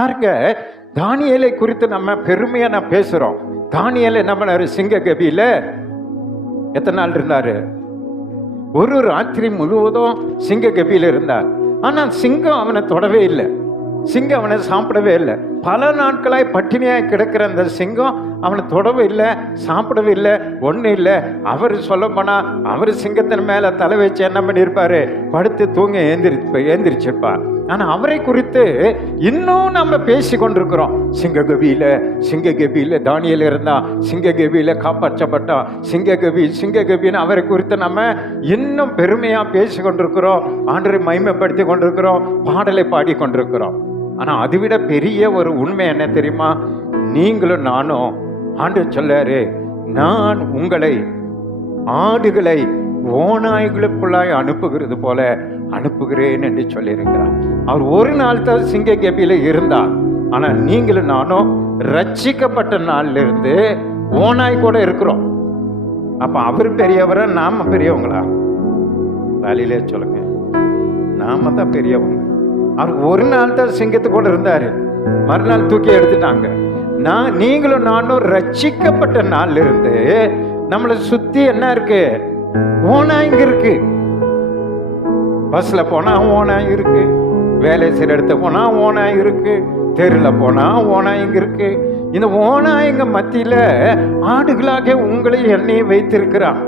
பாருங்க, தானியேலை குறித்து நம்ம பெருமையா நான் பேசுறோம். தானியேல் என்ன பண்ணாரு? சிங்க கபியில எத்தனை நாள் இருந்தாரு? ஒரு ராத்திரி முழுவதும் சிங்க கபியில இருந்தார். ஆனா சிங்கம் அவனை தொடவே இல்லை, சிங்கம் அவனை சாப்பிடவே இல்லை. பல நாட்களாய் பட்டினியாய் கிடக்கிற அந்த சிங்கம் அவனை தொடவே இல்லை, சாப்பிடவே இல்லை, ஒன்றும் இல்லை. அவர் சொல்ல போனா அவர் சிங்கத்தின் மேல தலை வச்சு என்ன பண்ணியிருப்பாரு? படுத்து தூங்க ஏந்திரிச்சிருப்பார். ஆனா அவரை குறித்து இன்னும் நம்ம பேசி கொண்டிருக்கிறோம். சிங்க கபியில தானியேல் இருந்தா, சிங்க கபியில காப்பாற்றப்பட்டா, சிங்க கபின்னு அவரை குறித்து நம்ம இன்னும் பெருமையா பேசி கொண்டிருக்கிறோம். ஆண்டவரை மகிமைப்படுத்தி கொண்டிருக்கிறோம், பாடலை பாடி கொண்டிருக்கிறோம். ஆனா அதை விட பெரிய ஒரு உண்மை என்ன தெரியுமா? நீங்களும் நானும், ஆண்டவர் சொல்லாரு, நான் உங்களை ஆடுகளை ஓநாய்களுக்குள்ளாய் அனுப்புகிறது போல அனுப்புகிறேன் என்று சொல்லியிருக்கிறார். அவர் ஒரு நாள் தான் சிங்க கபியில இருந்தார். ஆனா நீங்களும் நானும் ரட்சிக்கப்பட்ட நாள்ல இருந்து ஓநாய் கூட இருக்கிறோம். அப்ப அவர் பெரியவரா நாம பெரியவங்களா? வேலையிலே சொல்லுங்க, நாம தான் பெரியவங்க. அவர் ஒரு நாள் தான் சிங்கத்து கூட இருந்தாரு, மறுநாள் தூக்கி எடுத்துட்டாங்க. நீங்களும் நானும் ரட்சிக்கப்பட்ட நாள்ல இருந்து நம்மளை சுத்தி என்ன இருக்கு? ஓநாய்ங்க இருக்கு. பஸ்ல போனா ஓநாய் இருக்கு, வேலை செய்யற இடத்த போனா ஓநாய் இருக்கு, தெருல போனா ஓநாய்ங்க இருக்கு. இந்த ஓநாய்ங்க மத்தியில ஆடுகளாக உங்களை என்னையும் வைத்திருக்கிறான்.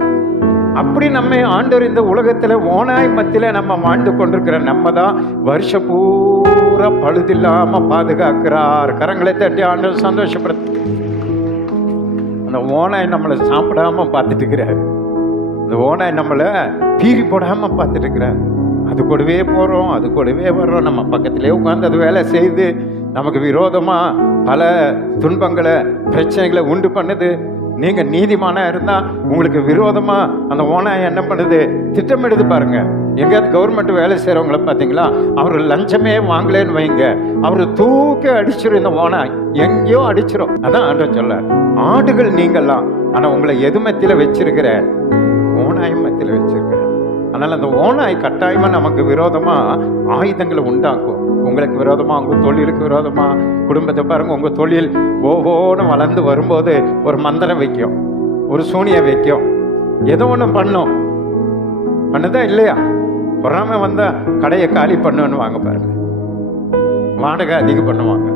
அப்படி நம்ம ஆண்டவர் இந்த உலகத்துல ஓநாய் மத்தியில நம்ம வாழ்ந்து கொண்டிருக்கிற நம்ம தான் வருஷ பூரா பழுதில்லாம பாதுகாக்கிறார். கரங்களை தட்டி ஆண்டவர் சந்தோஷப்படுத்த. அந்த ஓநாய் நம்மளை சாப்பிடாம பார்த்துட்டு இருக்கிறார். இந்த ஓநாய் நம்மளை பீறி போடாம பார்த்துட்டு இருக்கிறார். அது கூடவே போறோம், அது கூடவே வர்றோம், நம்ம பக்கத்திலே உட்கார்ந்து அது வேலை செய்து நமக்கு விரோதமா பல துன்பங்களை பிரச்சனைகளை உண்டு பண்ணுது. நீங்க நீதிமானா இருந்தா உங்களுக்கு விரோதமா அந்த ஓநாய் என்ன பண்ணுது? திட்டமிடுது. பாருங்க, எங்கேயாவது கவர்மெண்ட் வேலை செய்யறவங்கள பாத்தீங்களா? அவரு லஞ்சமே வாங்கலன்னு வைங்க, அவரு தூக்கி அடிச்சிடும். இந்த ஓநாய் எங்கேயோ அடிச்சிடும். அதான் ஆண்டவர் சொல்ல, ஆடுகள் நீங்கெல்லாம், ஆனா உங்களை எது மத்தியில வச்சிருக்கிற? ஓநாய் மத்தியில வச்சிருக்கிற. அதனால அந்த ஓநாய் கட்டாயமா நமக்கு விரோதமா ஆயுதங்களை உண்டாக்கும். உங்களுக்கு விரோதமா, உங்க தொழிலுக்கு விரோதமா, குடும்பத்தை பாருங்க, உங்க தொழில் ஒவ்வொன்றும் வளர்ந்து வரும்போது ஒரு மந்திரம் வைக்கும், ஒரு சூனிய வைக்கும், ஏதோ ஒன்று பண்ணுதா இல்லையா? பொறாம வந்தா கடையை காலி பண்ணுன்னு வாங்க பாருங்க, வாடகை அதிகம் பண்ணுவாங்க.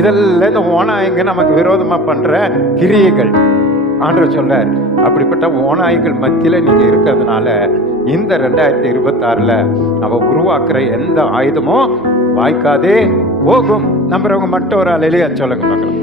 இதெல்லாம் இந்த ஓநாய்ங்க நமக்கு விரோதமா பண்ற கிரியைகள். ஆண்டவர் சொல்றார், அப்படிப்பட்ட ஓநாய்கள் மத்தியில நீங்க இருக்கிறதுனால இந்த 2026 அவ உருவாக்குற எந்த ஆயுதமும் வாய்க்காதே போகும். நம்புறவங்க மட்டும் ஒரு அலையிலேயே சொல்லுங்க பார்க்கலாம்.